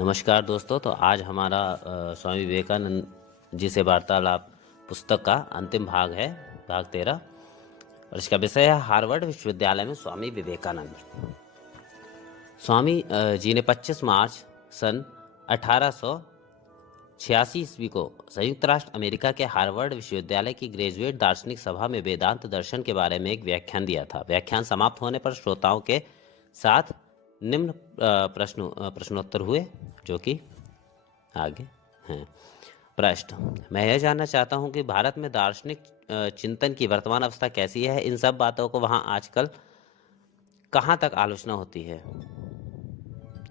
नमस्कार दोस्तों। तो आज हमारा स्वामी विवेकानंद जी से वार्तालाप पुस्तक का अंतिम भाग है, भाग 13, और इसका विषय है हार्वर्ड विश्वविद्यालय में स्वामी विवेकानंद। स्वामी जी ने 25 मार्च सन 1886 ईस्वी को संयुक्त राष्ट्र अमेरिका के हार्वर्ड विश्वविद्यालय की ग्रेजुएट दार्शनिक सभा में वेदांत दर्शन के बारे में एक व्याख्यान दिया था। व्याख्यान समाप्त होने पर श्रोताओं के साथ निम्न प्रश्नोत्तर हुए, जो कि आगे हैं। प्रश्न: मैं यह जानना चाहता हूं कि भारत में दार्शनिक चिंतन की वर्तमान अवस्था कैसी है। इन सब बातों को वहां आजकल कहां तक आलोचना होती है।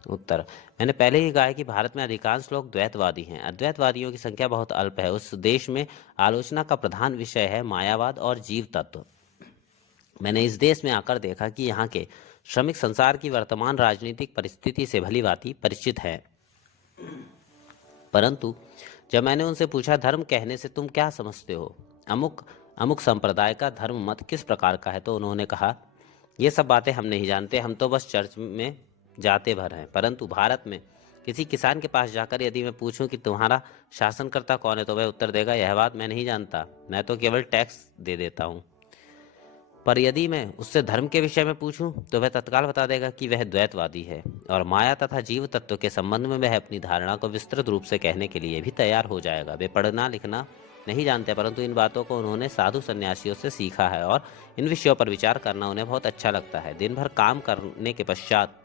उत्तर: मैंने पहले ही कहा है कि भारत में अधिकांश लोग द्वैतवादी हैं। अद्वैतवादियों की संख्या बहुत अल्प है। उस देश में आलोचना का प्रधान विषय है मायावाद और जीव तत्व। मैंने इस देश में आकर देखा कि यहाँ के श्रमिक संसार की वर्तमान राजनीतिक परिस्थिति से भलीभांति परिचित है, परंतु जब मैंने उनसे पूछा, धर्म कहने से तुम क्या समझते हो, अमुक अमुक संप्रदाय का धर्म मत किस प्रकार का है, तो उन्होंने कहा, ये सब बातें हम नहीं जानते, हम तो बस चर्च में जाते भर हैं। परंतु भारत में किसी किसान के पास जाकर यदि मैं पूछूं कि तुम्हारा शासनकर्ता कौन है, तो वह उत्तर देगा, यह बात मैं नहीं जानता, मैं तो केवल टैक्स दे देता हूँ। पर यदि मैं उससे धर्म के विषय में पूछूं तो वह तत्काल बता देगा कि वह द्वैतवादी है और माया तथा जीव तत्व के संबंध में वह अपनी धारणा को विस्तृत रूप से कहने के लिए भी तैयार हो जाएगा। वे पढ़ना लिखना नहीं जानते, परंतु इन बातों को उन्होंने साधु सन्यासियों से सीखा है और इन विषयों पर विचार करना उन्हें बहुत अच्छा लगता है। दिन भर काम करने के पश्चात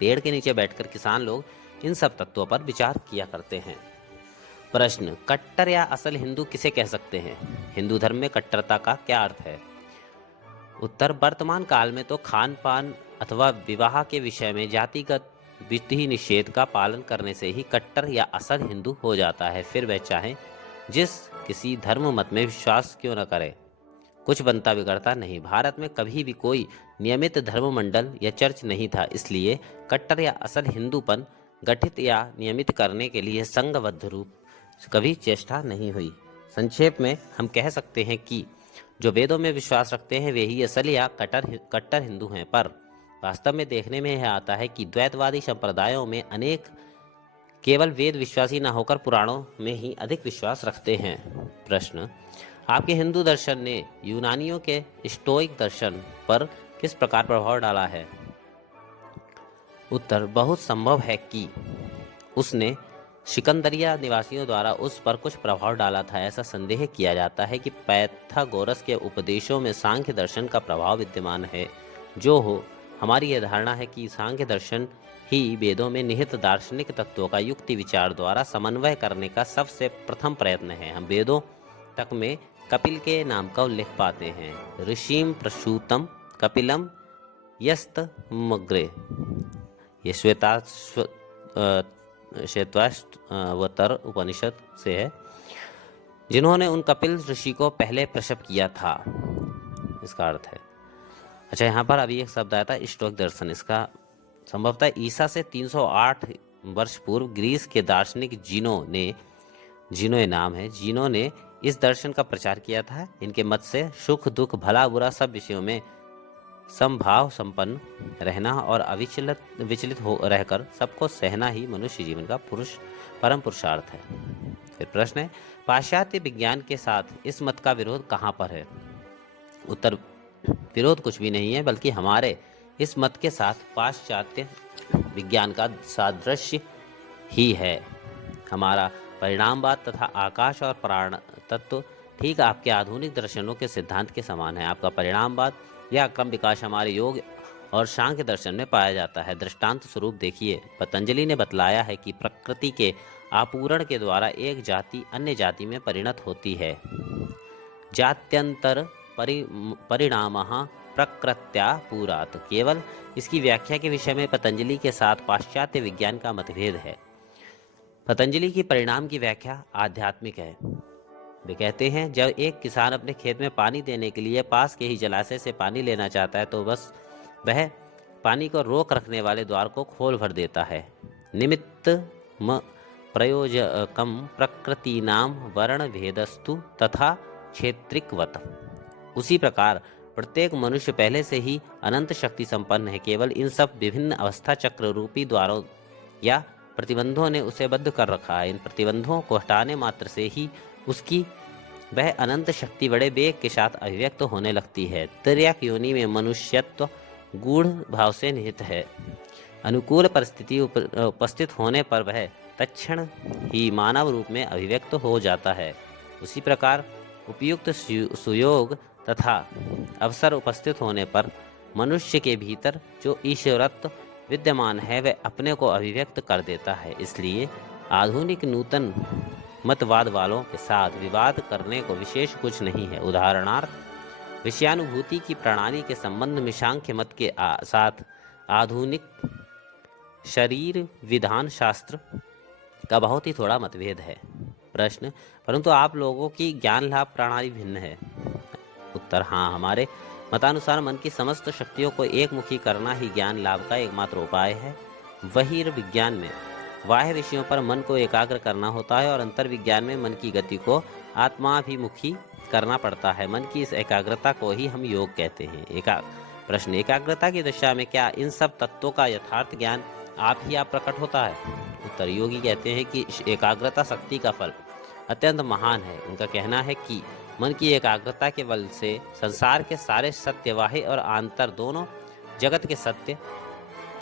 पेड़ के नीचे बैठकर किसान लोग इन सब तत्वों पर विचार किया करते हैं। प्रश्न: कट्टर या असल हिंदू किसे कह सकते हैं? हिंदू धर्म में कट्टरता का क्या अर्थ है? उत्तर: वर्तमान काल में तो खान पान अथवा विवाह के विषय में जातिगत विधि निषेध का पालन करने से ही कट्टर या असल हिंदू हो जाता है, फिर वह चाहे जिस किसी धर्म मत में विश्वास क्यों न करे, कुछ बनता बिगड़ता नहीं। भारत में कभी भी कोई नियमित धर्म मंडल या चर्च नहीं था, इसलिए कट्टर या असल हिंदूपन गठित या नियमित करने के लिए संघबद्ध रूप कभी चेष्टा नहीं हुई। संक्षेप में हम कह सकते हैं कि जो वेदों में विश्वास रखते हैं वे ही असल या कट्टर हिंदू हैं, पर वास्तव में देखने में यह आता है कि द्वैतवादी संप्रदायों में अनेक केवल वेद विश्वासी न होकर पुराणों में ही अधिक विश्वास रखते हैं। प्रश्न: आपके हिंदू दर्शन ने यूनानियों के स्टोइक दर्शन पर किस प्रकार प्रभाव डाला है? उत्तर: बहुत संभव है कि उसने सिकंदरिया निवासियों द्वारा उस पर कुछ प्रभाव डाला था। ऐसा संदेह किया जाता है कि पैथागोरस के उपदेशों में सांख्य दर्शन का प्रभाव विद्यमान है। जो हो, हमारी यह धारणा है कि सांख्य दर्शन ही वेदों में निहित दार्शनिक तत्वों का युक्ति विचार द्वारा समन्वय करने का सबसे प्रथम प्रयत्न है। हम वेदों तक में कपिल के नाम का उल्लेख पाते हैं। ऋषिम प्रसूतम कपिलम यस्तमग्रे, ये श्वेताश्वतर उपनिषद से है, जिन्होंने उन कपिल ऋषि को पहले प्रसव किया था, इसका अर्थ है। अच्छा, यहाँ पर अभी एक शब्द आया था स्टोइक दर्शन। इसका संभवतः ईसा से 308 वर्ष पूर्व ग्रीस के दार्शनिक जीनो ने इस दर्शन का प्रचार किया था। इनके मत से सुख दुख भला बुरा सब विषयों में समभाव संपन्न रहना और विचलित हो रहकर सबको सहना ही मनुष्य जीवन का परम पुरुषार्थ है। फिर प्रश्न है, पाश्चात्य विज्ञान के साथ इस मत का विरोध कहाँ पर है? उत्तर: विरोध कुछ भी नहीं है, बल्कि हमारे इस मत के साथ पाश्चात्य विज्ञान का सादृश्य ही है। हमारा परिणामवाद तथा आकाश और प्राण तत्व ठीक आपके आधुनिक दर्शनों के सिद्धांत के समान है। आपका परिणामवाद या क्रम विकास हमारे योग और सांख्य दर्शन में पाया जाता है। दृष्टांत स्वरूप देखिए, पतंजलि ने बतलाया है कि प्रकृति के आपूरण के द्वारा एक जाति अन्य जाति में परिणत होती है। जात्यंतर परिणामः प्रकृत्या पूरात्। केवल इसकी व्याख्या के विषय में पतंजलि के साथ पाश्चात्य विज्ञान का मतभेद है। पतंजलि की परिणाम की व्याख्या आध्यात्मिक है। वे कहते हैं, जब एक किसान अपने खेत में पानी देने के लिए पास के ही जलाशय से पानी लेना चाहता है, तो बस वह पानी को रोक रखने वाले द्वार को खोल भर देता है। निमित्त प्रयोजकम प्रकृतिनाम वर्ण भेदस्तु तथा क्षेत्रिकवत। उसी प्रकार प्रत्येक मनुष्य पहले से ही अनंत शक्ति संपन्न है। केवल इन सब विभिन्न अवस्था चक्र रूपी द्वारों या प्रतिबंधों ने उसे बद्ध कर रखा है। इन प्रतिबंधों को हटाने मात्र से ही उसकी वह अनंत शक्ति बड़े वेग के साथ अभिव्यक्त होने लगती है। तिर्यक योनि में मनुष्यत्व गूढ़ भाव से निहित है। अनुकूल परिस्थिति उपस्थित होने पर वह तत्क्षण ही मानव रूप में अभिव्यक्त हो जाता है। उसी प्रकार उपयुक्त सुयोग तथा अवसर उपस्थित होने पर मनुष्य के भीतर जो ईश्वरत्व विद्यमान है वह अपने को अभिव्यक्त कर देता है। इसलिए आधुनिक नूतन मतवाद वालों के साथ विवाद करने को विशेष कुछ नहीं है। उदाहरणार्थ विषयानुभूति की प्रणाली के संबंध में सांख्य मत के साथ आधुनिक शरीर विधान शास्त्र का बहुत ही थोड़ा मतभेद है। प्रश्न, परंतु आप लोगों की ज्ञान लाभ प्रणाली भिन्न है। उत्तर, हाँ, हमारे मतानुसार मन की समस्त शक्तियों को एकमुखी करना ही ज्ञान लाभ का एकमात्र उपाय है। वही विज्ञान में बाह्य विषयों पर मन को एकाग्र करना होता है और अंतर विज्ञान में मन की गति को आत्माभिमुखी करना पड़ता है। मन की इस एकाग्रता को ही हम योग कहते हैं। प्रश्न, एकाग्रता की दशा में क्या इन सब तत्वों का यथार्थ ज्ञान आप ही आप प्रकट होता है? उत्तर, योगी कहते हैं कि एकाग्रता शक्ति का फल अत्यंत महान है। उनका कहना है कि मन की एकाग्रता के बल से संसार के सारे सत्य बाह्य और आंतर दोनों जगत के सत्य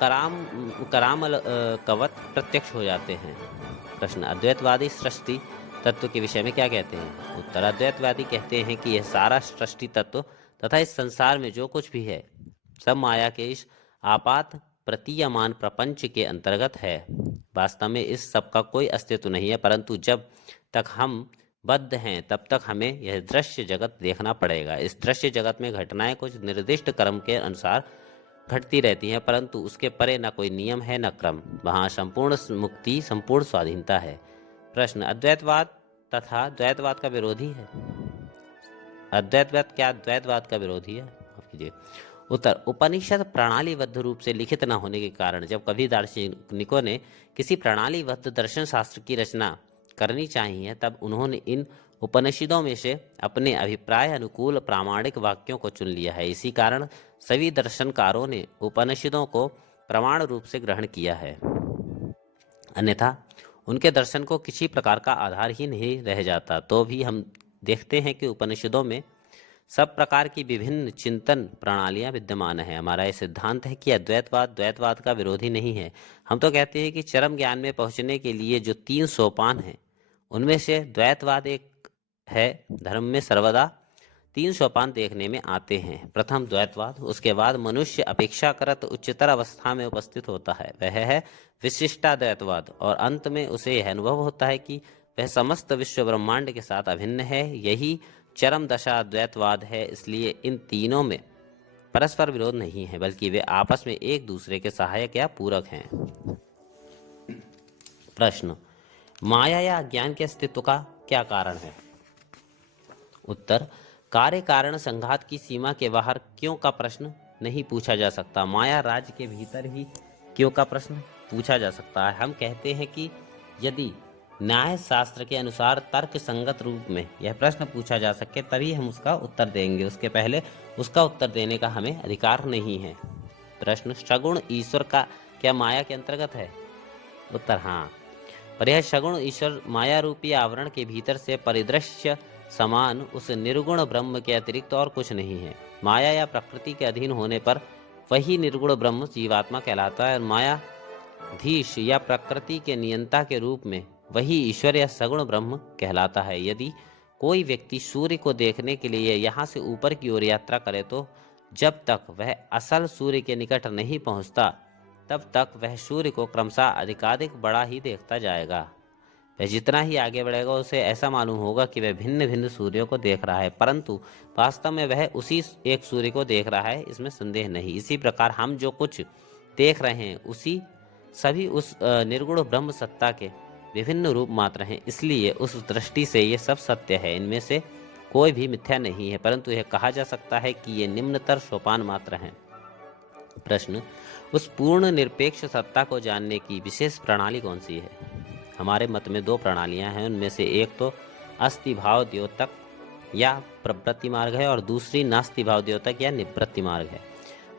करामल कवत प्रत्यक्ष हो जाते हैं। प्रश्न, अद्वैतवादी सृष्टि तत्व के विषय में क्या कहते हैं? उत्तर, अद्वैतवादी कहते हैं कि यह सारा सृष्टि तत्व तथा इस संसार में जो कुछ भी है सब माया के इस आपात प्रतीयमान प्रपंच के अंतर्गत है। वास्तव में इस सब का कोई अस्तित्व नहीं है, परंतु जब तक हम बद्ध हैं तब तक हमें यह दृश्य जगत देखना पड़ेगा। इस दृश्य जगत में घटनाएं कुछ निर्दिष्ट क्रम के अनुसार घटती रहती हैं, परंतु उसके परे न कोई नियम है न क्रम। वहाँ संपूर्ण मुक्ति, संपूर्ण स्वाधीनता है। प्रश्न, अद्वैतवाद तथा द्वैतवाद का विरोधी है? अद्वैतवाद क्या द्वैतवाद का विरोधी है? माफ कीजिए। उत्तर, उपनिषद प्रणालीबद्ध रूप से लिखित न होने के कारण जब कभी दार्शनिकों ने किसी प्रणालीबद्ध दर्शन शास्त्र की रचना करनी चाहिए तब उन्होंने इन उपनिषदों में से अपने अभिप्राय अनुकूल प्रामाणिक वाक्यों को चुन लिया है। इसी कारण सभी दर्शनकारों ने उपनिषदों को प्रमाण रूप से ग्रहण किया है, अन्यथा उनके दर्शन को किसी प्रकार का आधार ही नहीं रह जाता। तो भी हम देखते हैं कि उपनिषदों में सब प्रकार की विभिन्न चिंतन प्रणालियां विद्यमान हैं। हमारा यह सिद्धांत है कि अद्वैतवाद द्वैतवाद का विरोधी नहीं है। हम तो कहते हैं कि चरम ज्ञान में पहुंचने के लिए जो 3 सोपान हैं उनमें से द्वैतवाद एक है। धर्म में सर्वदा 3 सोपान देखने में आते हैं। प्रथम द्वैतवाद, उसके बाद मनुष्य अपेक्षाकृत उच्चतर अवस्था में उपस्थित होता है, वह है विशिष्टाद्वैतवाद, और अंत में उसे यह अनुभव होता है कि वह समस्त विश्व ब्रह्मांड के साथ अभिन्न है। यही चरम दशा अद्वैतवाद है। इसलिए इन तीनों में परस्पर विरोध नहीं है, बल्कि वे आपस में एक दूसरे के सहायक या पूरक हैं। प्रश्न, माया या अज्ञान के अस्तित्व का क्या कारण है? उत्तर, कार्य कारण संघात की सीमा के बाहर क्यों का प्रश्न नहीं पूछा जा सकता। माया राज्य के भीतर ही क्यों का प्रश्न पूछा जा सकता है। हम कहते हैं कि यदि न्याय शास्त्र के अनुसार तर्क संगत रूप में यह प्रश्न पूछा जा सके तभी हम उसका उत्तर देंगे, उसके पहले उसका उत्तर देने का हमें अधिकार नहीं है। प्रश्न, सगुण ईश्वर का क्या माया के अंतर्गत है? उत्तर, हाँ, पर यह सगुण ईश्वर माया रूपी आवरण के भीतर से परिदृश्य समान उस निर्गुण ब्रह्म के अतिरिक्त और कुछ नहीं है। माया या प्रकृति के अधीन होने पर वही निर्गुण ब्रह्म जीवात्मा कहलाता है और मायाधीश या प्रकृति के नियंता के रूप में वही ईश्वर या सगुण ब्रह्म कहलाता है। यदि कोई व्यक्ति सूर्य को देखने के लिए यहाँ से ऊपर की ओर यात्रा करे तो जब तक वह असल सूर्य के निकट नहीं पहुँचता तब तक वह सूर्य को क्रमशः अधिकाधिक बड़ा ही देखता जाएगा। वह जितना ही आगे बढ़ेगा उसे ऐसा मालूम होगा कि वह भिन्न भिन्न सूर्यों को देख रहा है, परंतु वास्तव में वह उसी एक सूर्य को देख रहा है, इसमें संदेह नहीं। इसी प्रकार हम जो कुछ देख रहे हैं उसी सभी उस निर्गुण ब्रह्म सत्ता के विभिन्न रूप मात्र हैं। इसलिए उस दृष्टि से ये सब सत्य है, इनमें से कोई भी मिथ्या नहीं है, परंतु यह कहा जा सकता है कि ये निम्नतर सोपान मात्र हैं। प्रश्न, उस पूर्ण निरपेक्ष सत्ता को जानने की विशेष प्रणाली कौन सी है? हमारे मत में 2 प्रणालियां हैं। उनमें से एक तो अस्ति भाव द्योतक या प्रवृत्ति मार्ग है और दूसरी नास्ति भाव द्योतक या निवृत्ति मार्ग है।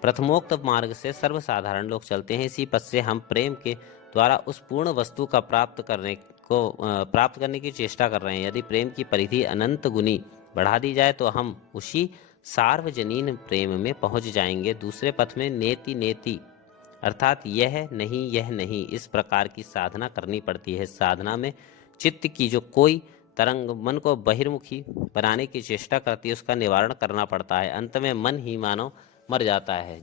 प्रथमोक्त मार्ग से सर्वसाधारण लोग चलते हैं। इसी पथ से हम प्रेम के द्वारा उस पूर्ण वस्तु का प्राप्त करने की चेष्टा कर रहे हैं। यदि प्रेम की परिधि अनंत गुनी बढ़ा दी जाए तो हम उसी सार्वजनीन प्रेम में पहुंच जाएंगे। दूसरे पथ में नेति नेति अर्थात यह नहीं इस प्रकार की साधना करनी पड़ती है। साधना में चित्त की जो कोई तरंग मन को बहिर्मुखी बनाने की चेष्टा करती है उसका निवारण करना पड़ता है। अंत में मन ही मानव मर जाता है,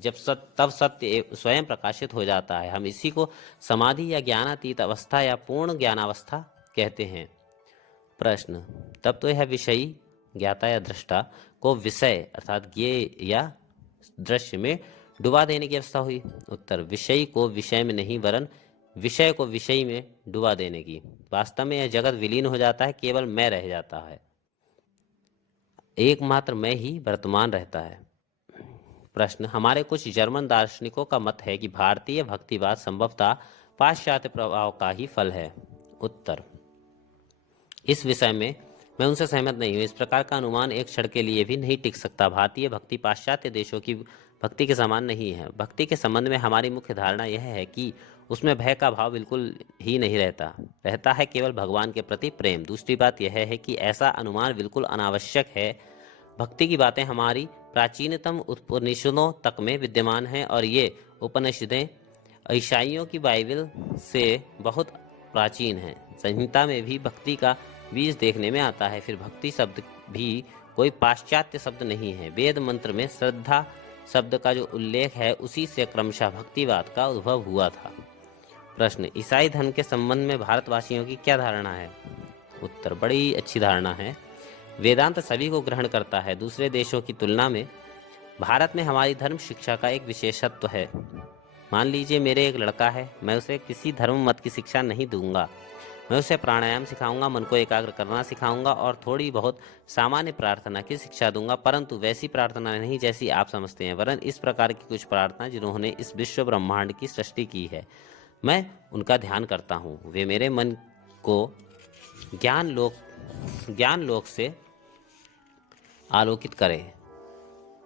तब सत्य स्वयं प्रकाशित हो जाता है। हम इसी को समाधि या ज्ञानातीत अवस्था या पूर्ण ज्ञानावस्था कहते हैं। प्रश्न, तब तो यह विषयी ज्ञाता या दृष्टा को विषय अर्थात ज्ञेय या दृश्य में डुबा देने की अवस्था हुई। उत्तर, विषयी को विषय में नहीं वरन विषय को विषयी में डुबा देने की। वास्तव में यह जगत विलीन हो जाता है, केवल मैं रह जाता है, एकमात्र मैं ही वर्तमान रहता है। प्रश्न, हमारे कुछ जर्मन दार्शनिकों का मत है कि भारतीय भक्तिवाद संभवतः पाश्चात्य प्रभाव का ही फल है। उत्तर, इस विषय में मैं उनसे सहमत नहीं हूँ। इस प्रकार का अनुमान एक क्षण के लिए भी नहीं टिक सकता। भारतीय भक्ति पाश्चात्य देशों की भक्ति के समान नहीं है। भक्ति के संबंध में हमारी मुख्य धारणा यह है कि उसमें भय का भाव बिल्कुल ही नहीं रहता है केवल भगवान के प्रति प्रेम। दूसरी बात यह है कि ऐसा अनुमान बिल्कुल अनावश्यक है। भक्ति की बातें हमारी प्राचीनतम उपनिषदों तक में विद्यमान हैं और ये उपनिषदें ईसाइयों की बाइबल से बहुत प्राचीन हैं। संहिता में भी भक्ति का बीज देखने में आता है। फिर भक्ति शब्द भी कोई पाश्चात्य शब्द नहीं है। वेद मंत्र में श्रद्धा शब्द का जो उल्लेख है उसी से क्रमशः भक्तिवाद का उद्भव हुआ था। प्रश्न, ईसाई धर्म के संबंध में भारतवासियों की क्या धारणा है? उत्तर, बड़ी अच्छी धारणा है। वेदांत सभी को ग्रहण करता है। दूसरे देशों की तुलना में भारत में हमारी धर्म शिक्षा का एक विशेषत्व है। मान लीजिए मेरे एक लड़का है, मैं उसे किसी धर्म मत की शिक्षा नहीं दूंगा। मैं उसे प्राणायाम सिखाऊंगा, मन को एकाग्र करना सिखाऊंगा और थोड़ी बहुत सामान्य प्रार्थना की शिक्षा दूंगा, परंतु वैसी प्रार्थना नहीं जैसी आप समझते हैं, वरन इस प्रकार की कुछ प्रार्थना जिन्होंने इस विश्व ब्रह्मांड की सृष्टि की है। मैं उनका ध्यान करता हूँ, वे मेरे मन को ज्ञान लोक से आलोकित करें।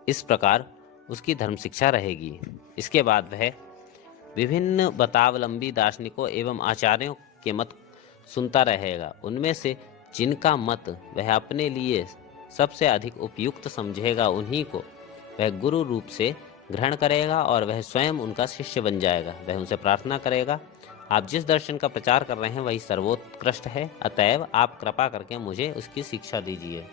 इस प्रकार उसकी धर्म शिक्षा रहेगी। इसके बाद वह विभिन्न बतावलंबी दार्शनिकों एवं आचार्यों के मत सुनता रहेगा। उनमें से जिनका मत वह अपने लिए सबसे अधिक उपयुक्त समझेगा उन्हीं को वह गुरु रूप से ग्रहण करेगा और वह स्वयं उनका शिष्य बन जाएगा। वह उनसे प्रार्थना करेगा, आप जिस दर्शन का प्रचार कर रहे हैं वही सर्वोत्कृष्ट है, अतएव आप कृपा करके मुझे उसकी शिक्षा दीजिए।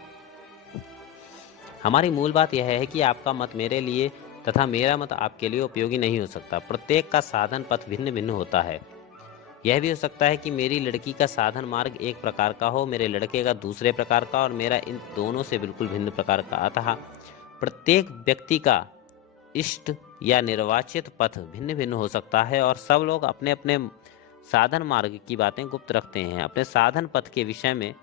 हमारी मूल बात यह है कि आपका मत मेरे लिए तथा मेरा मत आपके लिए उपयोगी नहीं हो सकता। प्रत्येक का साधन पथ भिन्न भिन्न होता है। यह भी हो सकता है कि मेरी लड़की का साधन मार्ग एक प्रकार का हो, मेरे लड़के का दूसरे प्रकार का और मेरा इन दोनों से बिल्कुल भिन्न प्रकार का। अतः प्रत्येक व्यक्ति का इष्ट या निर्वाचित पथ भिन्न भिन्न हो सकता है और सब लोग अपने अपने साधन मार्ग की बातें गुप्त रखते हैं। अपने साधन पथ के विषय में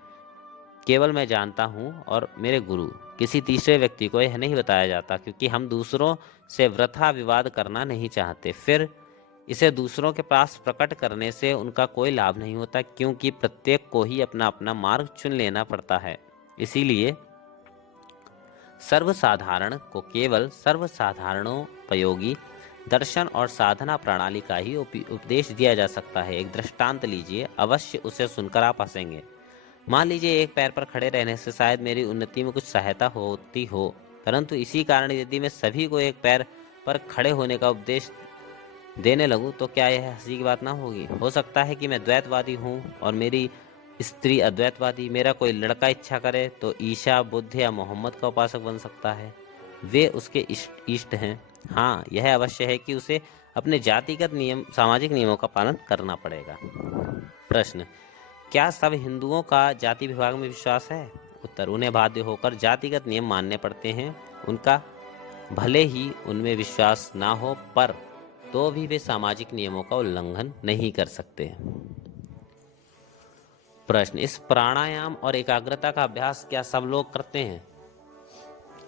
केवल मैं जानता हूँ और मेरे गुरु, किसी तीसरे व्यक्ति को यह नहीं बताया जाता, क्योंकि हम दूसरों से वृथा विवाद करना नहीं चाहते। फिर इसे दूसरों के पास प्रकट करने से उनका कोई लाभ नहीं होता, क्योंकि प्रत्येक को ही अपना अपना मार्ग चुन लेना पड़ता है। इसीलिए सर्वसाधारण को केवल सर्वसाधारणोपयोगी दर्शन और साधना प्रणाली का ही उपदेश दिया जा सकता है। एक दृष्टांत लीजिए, अवश्य उसे सुनकर आप हंसेंगे। मान लीजिए एक पैर पर खड़े रहने से शायद मेरी उन्नति में कुछ सहायता होती हो, परंतु इसी कारण यदि मैं सभी को एक पैर पर खड़े होने का उपदेश देने लगूं तो क्या यह हंसी की बात ना होगी? हो सकता है कि मैं द्वैतवादी हूं और मेरी स्त्री अद्वैतवादी। मेरा कोई लड़का इच्छा करे तो ईशा, बुद्ध या मोहम्मद का उपासक बन सकता है। वे उसके इष्ट हैं। हाँ, यह अवश्य है कि उसे अपने जातिगत सामाजिक नियमों का पालन करना पड़ेगा। प्रश्न, क्या सब हिंदुओं का जाति विभाग में विश्वास है? उत्तर, उन्हें बाध्य होकर जातिगत नियम मानने पड़ते हैं। उनका भले ही उनमें विश्वास ना हो, पर तो भी वे सामाजिक नियमों का उल्लंघन नहीं कर सकते। प्रश्न, इस प्राणायाम और एकाग्रता का अभ्यास क्या सब लोग करते हैं?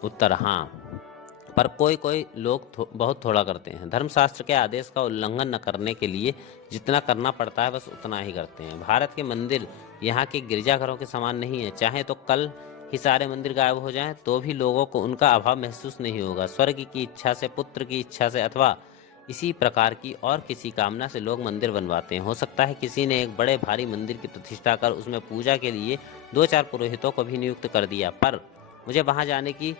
उत्तर, हाँ, पर कोई कोई लोग बहुत थोड़ा करते हैं। धर्मशास्त्र के आदेश का उल्लंघन न करने के लिए जितना करना पड़ता है बस उतना ही करते हैं। भारत के मंदिर यहाँ के गिरजाघरों के समान नहीं है। चाहे तो कल ही सारे मंदिर गायब हो जाएं तो भी लोगों को उनका अभाव महसूस नहीं होगा। स्वर्ग की इच्छा से, पुत्र की इच्छा से अथवा इसी प्रकार की और किसी कामना से लोग मंदिर बनवाते हैं। हो सकता है किसी ने एक बड़े भारी मंदिर की प्रतिष्ठा कर उसमें पूजा के लिए 2-4 पुरोहितों को भी नियुक्त कर दिया, पर मुझे वहां जाने की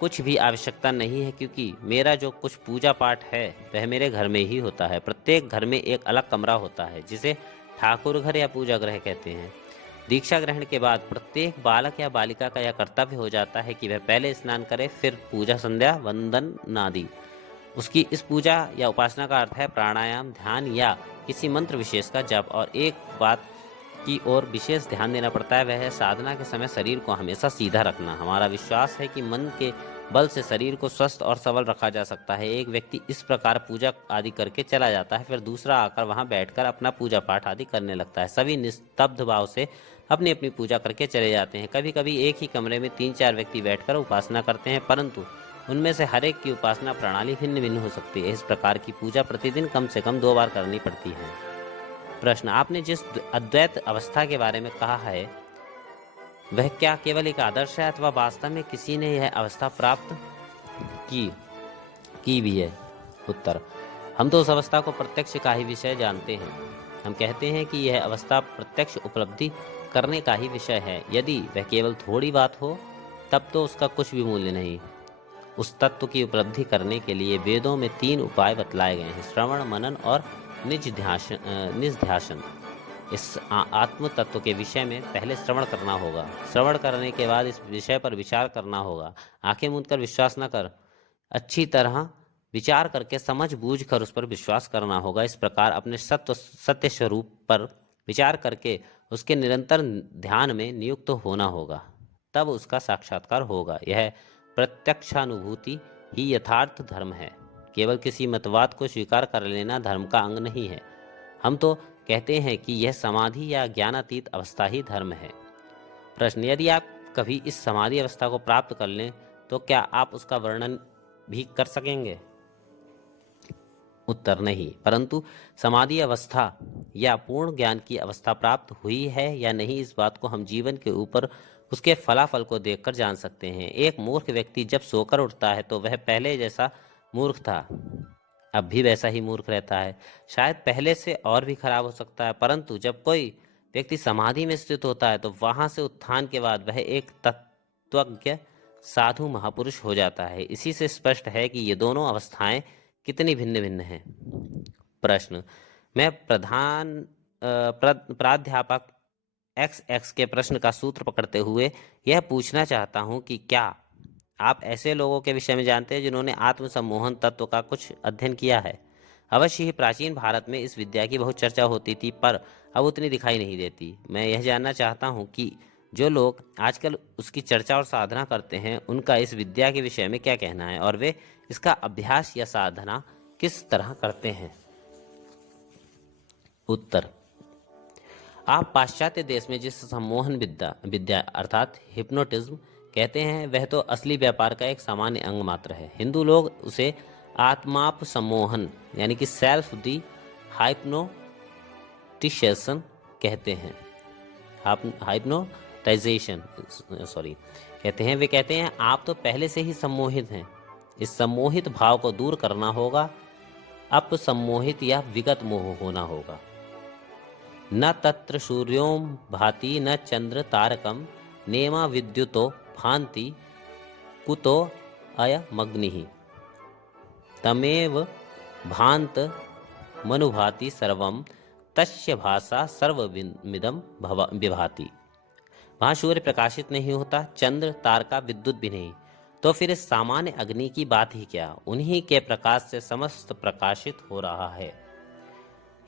कुछ भी आवश्यकता नहीं है, क्योंकि मेरा जो कुछ पूजा पाठ है वह मेरे घर में ही होता है। प्रत्येक घर में एक अलग कमरा होता है जिसे ठाकुर घर या पूजा गृह कहते हैं। दीक्षा ग्रहण के बाद प्रत्येक बालक या बालिका का यह कर्तव्य हो जाता है कि वह पहले स्नान करे, फिर पूजा, संध्या वंदन आदि। उसकी इस पूजा या उपासना का अर्थ है प्राणायाम, ध्यान या किसी मंत्र विशेष का जप। और एक बात की ओर विशेष ध्यान देना पड़ता है, वह है साधना के समय शरीर को हमेशा सीधा रखना। हमारा विश्वास है कि मन के बल से शरीर को स्वस्थ और सबल रखा जा सकता है। एक व्यक्ति इस प्रकार पूजा आदि करके चला जाता है, फिर दूसरा आकर वहां बैठकर अपना पूजा पाठ आदि करने लगता है। सभी निस्तब्ध भाव से अपनी अपनी पूजा करके चले जाते हैं। कभी कभी एक ही कमरे में 3-4 व्यक्ति बैठकर उपासना करते हैं, परंतु उनमें से हर एक की उपासना प्रणाली भिन्न भिन्न हो सकती है। इस प्रकार की पूजा प्रतिदिन कम से कम 2 बार करनी पड़ती है। प्रश्न, आपने जिस अद्वैत अवस्था के बारे में कहा है वह क्या केवल एक आदर्श है अथवा वास्तव में किसी ने यह अवस्था प्राप्त की भी है? उत्तर, हम तो उस अवस्था को प्रत्यक्ष का ही विषय जानते हैं। हम कहते हैं कि यह अवस्था प्रत्यक्ष उपलब्धि करने का ही विषय है। यदि वह केवल थोड़ी बात हो तब तो उसका कुछ भी मूल्य नहीं। उस तत्व की उपलब्धि करने के लिए वेदों में 3 उपाय बतलाए गए हैं: श्रवण, मनन और निध्यासन। इस आत्म तत्व के विषय में पहले श्रवण करना होगा। श्रवण करने के बाद इस विषय पर विचार करना होगा। आंखें मूंद कर विश्वास न कर, अच्छी तरह विचार करके समझ बूझ कर उस पर विश्वास करना होगा। इस प्रकार अपने सत्य स्वरूप पर विचार करके उसके निरंतर ध्यान में नियुक्त होना होगा, तब उसका साक्षात्कार होगा। यह प्रत्यक्षानुभूति ही यथार्थ धर्म है। केवल किसी मतवाद को स्वीकार कर लेना धर्म का अंग नहीं है। हम तो कहते हैं कि यह समाधि या ज्ञानातीत अवस्था ही धर्म है। प्रश्न, यदि आप कभी इस समाधि अवस्था को प्राप्त कर लें तो क्या आप उसका वर्णन भी कर सकेंगे? उत्तर, नहीं, परंतु समाधि अवस्था या पूर्ण ज्ञान की अवस्था प्राप्त हुई है या नहीं, इस बात को हम जीवन के ऊपर उसके फलाफल को देखकर जान सकते हैं। एक मूर्ख व्यक्ति जब सोकर उठता है तो वह पहले जैसा मूर्ख था, अब भी वैसा ही मूर्ख रहता है। शायद पहले से और भी खराब हो सकता है, परंतु जब कोई व्यक्ति समाधि में स्थित होता है तो वहां से उत्थान के बाद वह एक तत्वज्ञ साधु महापुरुष हो जाता है। इसी से स्पष्ट है कि ये दोनों अवस्थाएं कितनी भिन्न भिन्न हैं। प्रश्न, मैं प्राध्यापक XX के प्रश्न का सूत्र पकड़ते हुए यह पूछना चाहता हूं कि क्या आप ऐसे लोगों के विषय में जानते हैं जिन्होंने आत्म सम्मोहन तत्व का कुछ अध्ययन किया है? अवश्य ही प्राचीन भारत में इस विद्या की बहुत चर्चा होती थी, पर अब उतनी दिखाई नहीं देती। मैं यह जानना चाहता हूं कि जो लोग आजकल उसकी चर्चा और साधना करते हैं उनका इस विद्या के विषय में क्या कहना है, और वे इसका अभ्यास या साधना किस तरह करते हैं? उत्तर, आप पाश्चात्य देश में जिस सम्मोहन विद्या अर्थात हिप्नोटिज्म कहते हैं वह तो असली व्यापार का एक सामान्य अंग मात्र है। हिंदू लोग उसे आत्माप सम्मोहन यानी कि सेल्फ दी हाइप्नोटिशेशन कहते हैं। हाइप्नोटाइजेशन कहते हैं। वे कहते हैं आप तो पहले से ही सम्मोहित हैं। इस सम्मोहित भाव को दूर करना होगा, अपसम्मोहित या विगत मोह होना होगा। न तत्र सूर्यों भाति न चंद्र तारकम नेमा विद्युतो भांति कुतो अयमग्निः तमेव भांत मनुभाति सर्वम तस्य भाषा सर्वमिदं विभाति। वहाँ सूर्य प्रकाशित नहीं होता, चंद्र, तारका, विद्युत भी नहीं, तो फिर इस सामान्य अग्नि की बात ही क्या? उन्हीं के प्रकाश से समस्त प्रकाशित हो रहा है।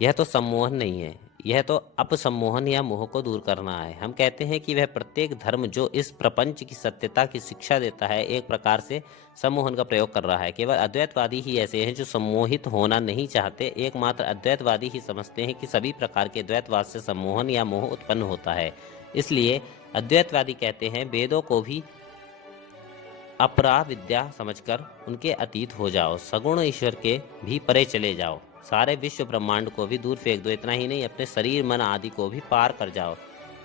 यह तो सम्मोहन नहीं है, यह तो अपसम्मोहन या मोह को दूर करना है। हम कहते हैं कि वह प्रत्येक धर्म जो इस प्रपंच की सत्यता की शिक्षा देता है एक प्रकार से सम्मोहन का प्रयोग कर रहा है। केवल अद्वैतवादी ही ऐसे हैं जो सम्मोहित होना नहीं चाहते। एकमात्र अद्वैतवादी ही समझते हैं कि सभी प्रकार के द्वैतवाद से सम्मोहन या मोह उत्पन्न होता है। इसलिए अद्वैतवादी कहते हैं वेदों को भी अपरा विद्या समझकर उनके अतीत हो जाओ, सगुण ईश्वर के भी परे चले जाओ, सारे विश्व ब्रह्मांड को भी दूर फेंक दो। इतना ही नहीं, अपने शरीर मन आदि को भी पार कर जाओ,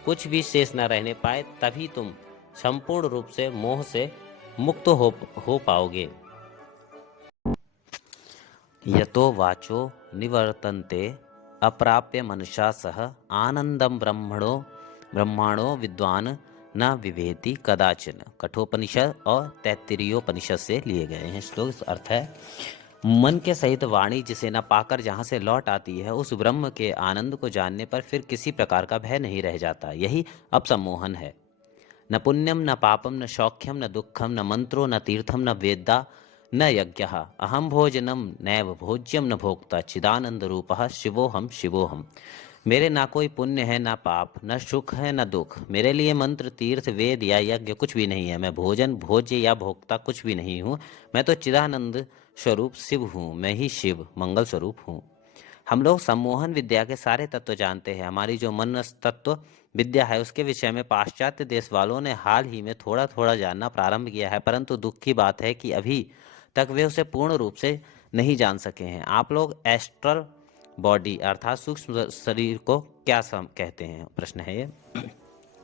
कुछ भी शेष न रहने पाए, तभी तुम संपूर्ण रूप से मोह से मुक्त हो पाओगे। यतो वाचो निवर्तन्ते अप्राप्य मनसा सह आनंदम ब्रह्मणो विद्वान न विभेति कदाचन। कठोपनिषद और तैत्तिरीयोपनिषद से लिए गए हैं श्लोक। इस अर्थ है, मन के सहित वाणी जिसे न पाकर जहाँ से लौट आती है, उस ब्रह्म के आनंद को जानने पर फिर किसी प्रकार का भय नहीं रह जाता। यही अपसम्मोहन है। न पुण्यम न पापम न सौख्यम न दुखम न मंत्रो न तीर्थम न वेदा न यज्ञः अहम भोजनम नैव भोज्यम न भोक्ता चिदानंद रूपः शिवोहम शिवोहम। मेरे ना कोई पुण्य है ना पाप, न सुख है न दुख। मेरे लिए मंत्र तीर्थ वेद या यज्ञ कुछ भी नहीं है। मैं भोजन भोज्य या भोक्ता कुछ भी नहीं हूँ। मैं तो चिदानंद स्वरूप शिव हूँ। मैं ही शिव मंगल स्वरूप हूँ। हम लोग सम्मोहन विद्या के सारे तत्व जानते हैं। हमारी जो मनस तत्व विद्या है उसके विषय में पाश्चात्य देश वालों ने हाल ही में थोड़ा थोड़ा जानना प्रारंभ किया है, परंतु दुख की बात है कि अभी तक वे उसे पूर्ण रूप से नहीं जान सके हैं। आप लोग एस्ट्रल बॉडी अर्थात सूक्ष्म शरीर को क्या कहते हैं? प्रश्न है ये।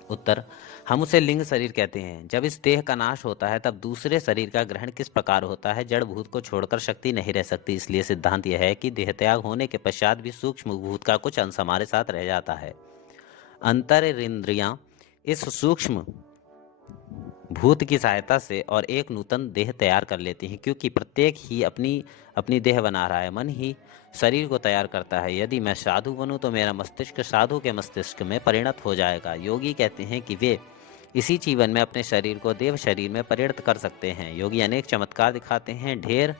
उत्तर, हम उसे लिंग शरीर कहते हैं। जब इस देह का नाश होता है तब दूसरे शरीर का ग्रहण किस प्रकार होता है? जड़ भूत को छोड़कर शक्ति नहीं रह सकती। इसलिए सिद्धांत यह है कि देह त्याग होने के पश्चात भी सूक्ष्म भूत का कुछ अंश हमारे साथ रह जाता है। अंतरिंद्रियां इस सूक्ष्म भूत की सहायता से और एक नूतन देह तैयार कर लेती हैं, क्योंकि प्रत्येक ही अपनी अपनी देह बना रहा है। मन ही शरीर को तैयार करता है। यदि मैं साधु बनूं तो मेरा मस्तिष्क साधु के मस्तिष्क में परिणत हो जाएगा। योगी कहते हैं कि वे इसी जीवन में अपने शरीर को देव शरीर में परिणत कर सकते हैं। योगी अनेक चमत्कार दिखाते हैं। ढेर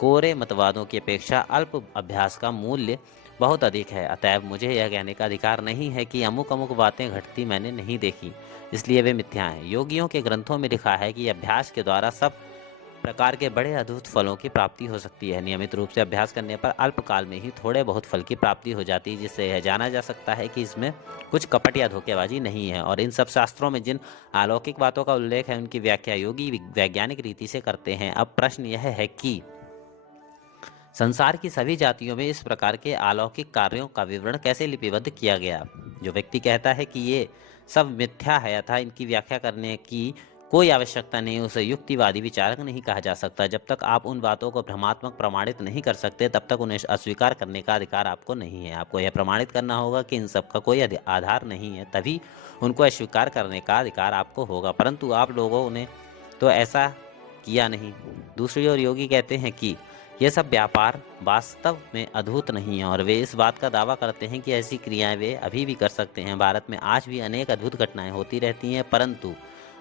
कोरे मतवादों की अपेक्षा अल्प अभ्यास का मूल्य बहुत अधिक है। अतएव मुझे यह कहने का अधिकार नहीं है कि अमुक अमुक बातें घटती मैंने नहीं देखी, इसलिए वे मिथ्या हैं। योगियों के ग्रंथों में लिखा है कि अभ्यास के द्वारा सब प्रकार के बड़े अद्भुत फलों की प्राप्ति हो सकती है। नियमित रूप से अभ्यास करने पर अल्प काल में ही थोड़े बहुत फल की प्राप्ति हो जाती है, जिससे यह जाना जा सकता है कि इसमें कुछ कपट या धोखेबाजी नहीं है। और इन सब शास्त्रों में जिन अलौकिक बातों का उल्लेख है उनकी व्याख्या योगी वैज्ञानिक रीति से करते हैं। अब प्रश्न यह है कि संसार की सभी जातियों में इस प्रकार के अलौकिक कार्यों का विवरण कैसे लिपिबद्ध किया गया? जो व्यक्ति कहता है कि ये सब मिथ्या है अथवा इनकी व्याख्या करने की कोई आवश्यकता नहीं, उसे युक्तिवादी विचारक नहीं कहा जा सकता। जब तक आप उन बातों को भ्रमात्मक प्रमाणित नहीं कर सकते तब तक उन्हें अस्वीकार करने का अधिकार आपको नहीं है। आपको यह प्रमाणित करना होगा कि इन सब का कोई आधार नहीं है, तभी उनको अस्वीकार करने का अधिकार आपको होगा। परंतु आप लोगों ने तो ऐसा किया नहीं। दूसरी ओर योगी कहते हैं कि यह सब व्यापार वास्तव में अद्भुत नहीं है, और वे इस बात का दावा करते हैं कि ऐसी क्रियाएं वे अभी भी कर सकते हैं। भारत में आज भी अनेक अद्भुत घटनाएं होती रहती हैं, परंतु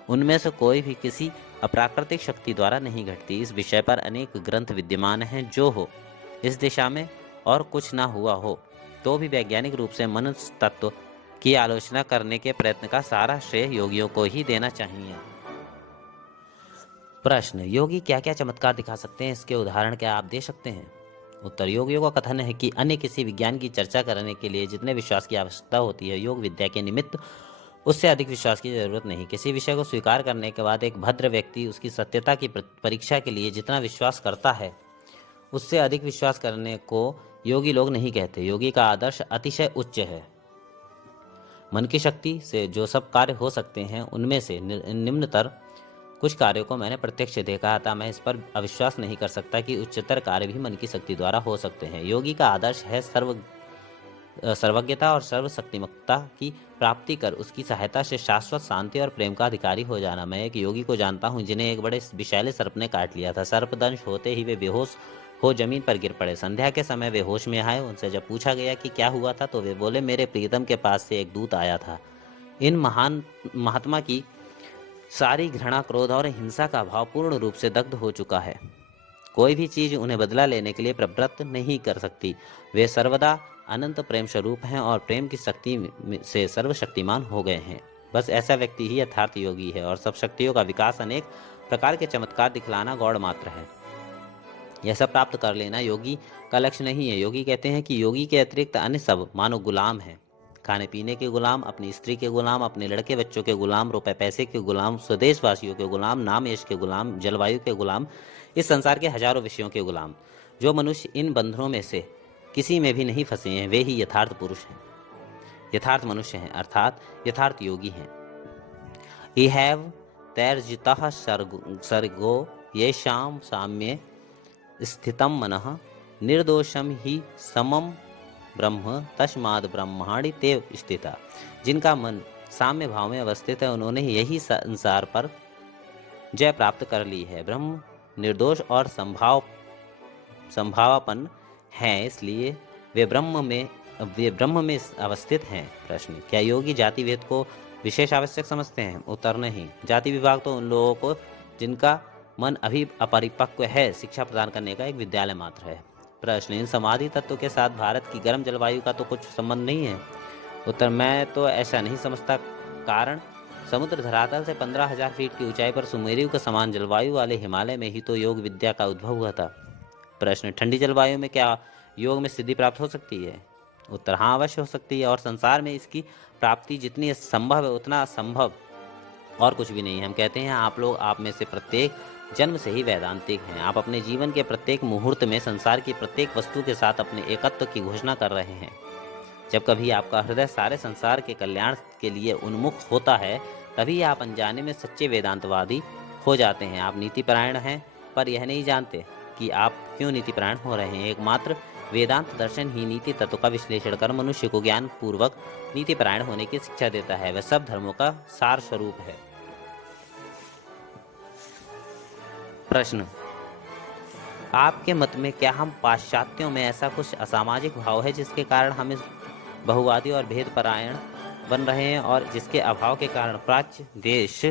उनमें से कोई भी किसी अप्राकृतिक शक्ति द्वारा नहीं घटती। इस विषय पर अनेक ग्रंथ विद्यमान हैं। जो हो इस दिशा में और कुछ ना हुआ हो तो भी वैज्ञानिक रूप से मनुष्य तत्व की आलोचना करने के प्रयत्न का सारा श्रेय योगियों को ही देना चाहिए। प्रश्न, योगी क्या क्या चमत्कार दिखा सकते हैं? इसके उदाहरण क्या आप दे सकते हैं? उत्तर, योगियों का कथन है कि अन्य किसी विज्ञान की चर्चा करने के लिए जितने विश्वास की आवश्यकता होती है, योग विद्या के निमित्त उससे अधिक विश्वास की जरूरत नहीं। किसी विषय को स्वीकार करने के बाद एक भद्र व्यक्ति उसकी सत्यता की परीक्षा के लिए जितना विश्वास करता है, उससे अधिक विश्वास करने को योगी लोग नहीं कहते। योगी का आदर्श अतिशय उच्च है। मन की शक्ति से जो सब कार्य हो सकते हैं उनमें से निम्नतर कुछ कार्यों को मैंने प्रत्यक्ष देखा था। मैं इस पर अविश्वास नहीं कर सकता कि उच्चतर कार्य भी मन की शक्ति द्वारा हो सकते हैं। योगी का आदर्श है सर्वज्ञता और सर्वशक्तिमत्ता की प्राप्ति कर उसकी सहायता से शाश्वत शांति और प्रेम का अधिकारी हो जाना। मैं एक योगी को जानता हूँ जिन्हें एक बड़े विषैले सर्प ने काट लिया था। सर्पदंश होते ही वे बेहोश हो जमीन पर गिर पड़े। संध्या के समय वे होश में आए। उनसे जब पूछा गया कि क्या हुआ था तो वे बोले, मेरे प्रीतम के पास से एक दूत आया था। इन महान महात्मा की सारी घृणा, क्रोध और हिंसा का भाव पूर्ण रूप से दग्ध हो चुका है। कोई भी चीज उन्हें बदला लेने के लिए प्रवृत्त नहीं कर सकती। वे सर्वदा अनंत प्रेम स्वरूप हैं और प्रेम की शक्ति से सर्वशक्तिमान हो गए हैं। बस ऐसा व्यक्ति ही यथार्थ योगी है, और सब शक्तियों का विकास अनेक प्रकार के चमत्कार दिखलाना गौड़ मात्र है। यह सब प्राप्त कर लेना योगी का लक्ष्य नहीं है। योगी कहते हैं कि योगी के अतिरिक्त अन्य सब मानो गुलाम हैं। खाने पीने के गुलाम, अपनी स्त्री के गुलाम, अपने लड़के बच्चों के गुलाम, रुपए पैसे के गुलाम, स्वदेशवासियों के गुलाम, नाम यश के गुलाम, जलवायु के गुलाम, इस संसार के हजारों विषयों के गुलाम। जो मनुष्य इन बंधनों में से किसी में भी नहीं फंसे हैं वे ही यथार्थ पुरुष हैं, यथार्थ मनुष्य हैं, अर्थात यथार्थ योगी हैं। इहैव तैर्जितः सर्गो येषां साम्ये स्थितं मनः निर्दोषम ही समम ब्रह्म तस्माद् ब्रह्माणि तेव स्थिता। जिनका मन साम्य भाव में अवस्थित है उन्होंने यही संसार पर जय प्राप्त कर ली है। ब्रह्म निर्दोष और संभावापन्न हैं, इसलिए वे ब्रह्म में अवस्थित हैं। प्रश्न, क्या योगी जाति भेद को विशेष आवश्यक समझते हैं? उत्तर, नहीं। जाति विभाग तो उन लोगों को जिनका मन अभी अपरिपक्व है शिक्षा प्रदान करने का एक विद्यालय मात्र है। प्रश्न, इन समाधि तत्व के साथ भारत की गर्म जलवायु का तो कुछ संबंध नहीं है? उत्तर, मैं तो ऐसा नहीं समझता। कारण, समुद्र धरातल से 15,000 फीट की ऊंचाई पर सुमेरु के समान जलवायु वाले हिमालय में ही तो योग विद्या का उद्भव हुआ था। प्रश्न, ठंडी जलवायु में क्या योग में सिद्धि प्राप्त हो सकती है? उत्तर, हाँ, अवश्य हो सकती है, और संसार में इसकी प्राप्ति जितनी संभव है उतना संभव और कुछ भी नहीं है। हम कहते हैं आप लोग, आप में से प्रत्येक जन्म से ही वैदांतिक हैं। आप अपने जीवन के प्रत्येक मुहूर्त में संसार की प्रत्येक वस्तु के साथ अपने एकत्व की घोषणा कर रहे हैं। जब कभी आपका हृदय सारे संसार के कल्याण के लिए उन्मुख होता है तभी आप अनजाने में सच्चे वेदांतवादी हो जाते हैं। आप नीतिपरायण हैं पर यह नहीं जानते कि आप क्यों नीतिपरायण हो रहे हैं। एकमात्र वेदांत दर्शन ही नीति तत्व का विश्लेषण कर मनुष्य को ज्ञान पूर्वक नीतिपरायण होने की शिक्षा देता है। वह सब धर्मों का सार स्वरूप है। प्रश्न, आपके मत में क्या हम पाश्चात्यों में ऐसा कुछ असामाजिक भाव है जिसके कारण हम इस बहुवादी और भेदपरायण बन रहे हैं और जिसके अभाव के कारण प्राच्य देश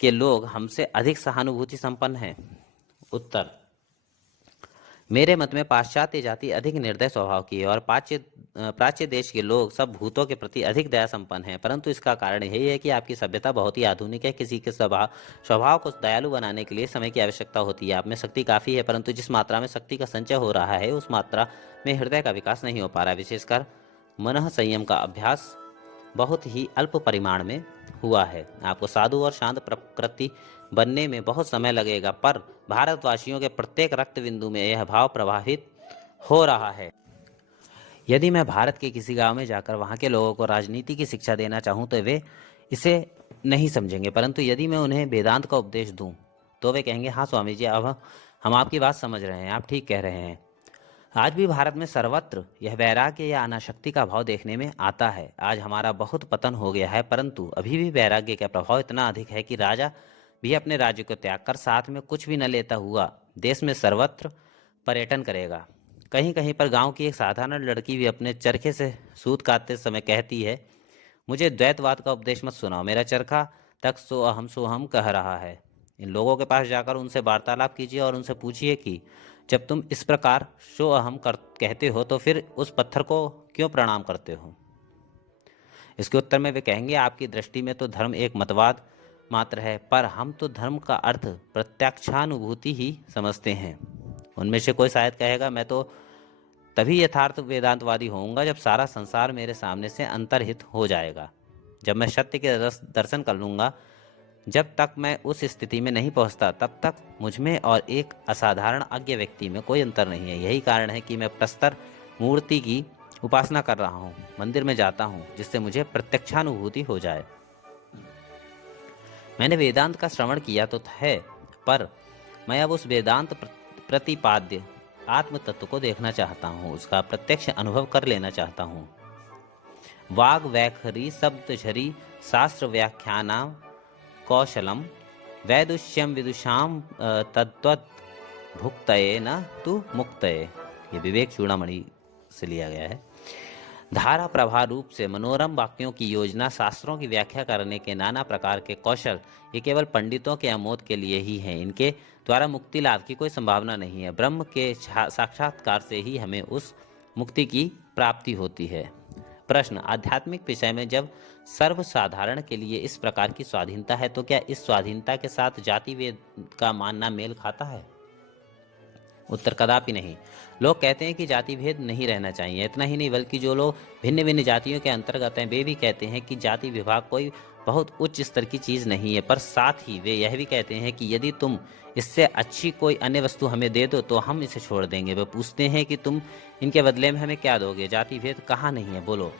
के लोग हमसे अधिक सहानुभूति संपन्न हैं? उत्तर, मेरे मत में पाश्चात्य जाति अधिक निर्दय स्वभाव की है और प्राच्य देश के लोग सब भूतों के प्रति अधिक दया संपन्न हैं। परंतु इसका कारण यही है कि आपकी सभ्यता बहुत ही आधुनिक है। किसी के स्वभाव को दयालु बनाने के लिए समय की आवश्यकता होती है। आप में शक्ति काफी है, परंतु जिस मात्रा में शक्ति का संचय हो रहा है उस मात्रा में हृदय का विकास नहीं हो पा रहा है। विशेषकर मन संयम का अभ्यास बहुत ही अल्प परिमाण में हुआ है। आपको साधु और शांत प्रकृति बनने में बहुत समय लगेगा, पर भारतवासियों के प्रत्येक रक्त बिंदु में यह भाव प्रभावित हो रहा है। यदि मैं भारत के किसी गांव में जाकर वहां के लोगों को राजनीति की शिक्षा देना चाहूं तो वे इसे नहीं समझेंगे, परंतु यदि मैं उन्हें वेदांत का उपदेश दूं तो वे कहेंगे, हाँ स्वामी जी, अब हम आपकी बात समझ रहे हैं, आप ठीक कह रहे हैं। आज भी भारत में सर्वत्र यह वैराग्य या अनासक्ति का भाव देखने में आता है। आज हमारा बहुत पतन हो गया है, परंतु अभी भी वैराग्य का प्रभाव इतना अधिक है कि राजा भी अपने राज्य को त्याग कर साथ में कुछ भी न लेता हुआ देश में सर्वत्र पर्यटन करेगा। कहीं कहीं पर गांव की एक साधारण लड़की भी अपने चरखे से सूत काटते समय कहती है, मुझे द्वैतवाद का उपदेश मत सुनाओ, मेरा चरखा तक सो अहम कह रहा है। इन लोगों के पास जाकर उनसे वार्तालाप कीजिए और उनसे पूछिए कि जब तुम इस प्रकार शो अहम कहते हो तो फिर उस पत्थर को क्यों प्रणाम करते हो? इसके उत्तर में वे कहेंगे, आपकी दृष्टि में तो धर्म एक मतवाद मात्र है, पर हम तो धर्म का अर्थ प्रत्यक्षानुभूति ही समझते हैं। उनमें से कोई शायद कहेगा, मैं तो तभी यथार्थ वेदांतवादी होऊंगा जब सारा संसार मेरे सामने से अंतर्हित हो जाएगा, जब मैं सत्य के दर्शन कर लूंगा। जब तक मैं उस स्थिति में नहीं पहुंचता तब तक मुझमें और एक असाधारण अज्ञ व्यक्ति में कोई अंतर नहीं है। यही कारण है कि मैं प्रस्तर मूर्ति की उपासना कर रहा हूँ, मंदिर में जाता हूँ जिससे मुझे प्रत्यक्षानुभूति हो जाए। मैंने वेदांत का श्रवण किया तो है, पर मैं अब उस वेदांत प्रतिपाद्य आत्म तत्व को देखना चाहता हूँ, उसका प्रत्यक्ष अनुभव कर लेना चाहता हूँ। वाग वैखरी शब्द झरी शास्त्र व्याख्याना कौशलम वैदुष्यम विदुषाम तद्वत् भुक्तये न तु मुक्तये। ये विवेक चूड़ामणि से लिया गया है। धारा प्रभा रूप से मनोरम वाक्यों की योजना, शास्त्रों की व्याख्या करने के नाना प्रकार के कौशल, ये केवल पंडितों के आमोद के लिए ही हैं। इनके द्वारा मुक्ति लाभ की कोई संभावना नहीं है। ब्रह्म के साक्षात्कार से ही हमें उस मुक्ति की प्राप्ति होती है। प्रश्न, आध्यात्मिक विषय में जब सर्वसाधारण के लिए इस प्रकार की स्वाधीनता है तो क्या इस स्वाधीनता के साथ जाति वेद का मानना मेल खाता है? उत्तर, कदापि नहीं। लोग कहते हैं कि जाति भेद नहीं रहना चाहिए। इतना ही नहीं, बल्कि जो लोग भिन्न भिन्न जातियों के अंतर्गत हैं वे भी कहते हैं कि जाति विभाग कोई बहुत उच्च स्तर की चीज नहीं है। पर साथ ही वे यह भी कहते हैं कि यदि तुम इससे अच्छी कोई अन्य वस्तु हमें दे दो तो हम इसे छोड़ देंगे। वे पूछते हैं कि तुम इनके बदले में हमें क्या दोगे? जाति भेद कहाँ नहीं है, बोलो।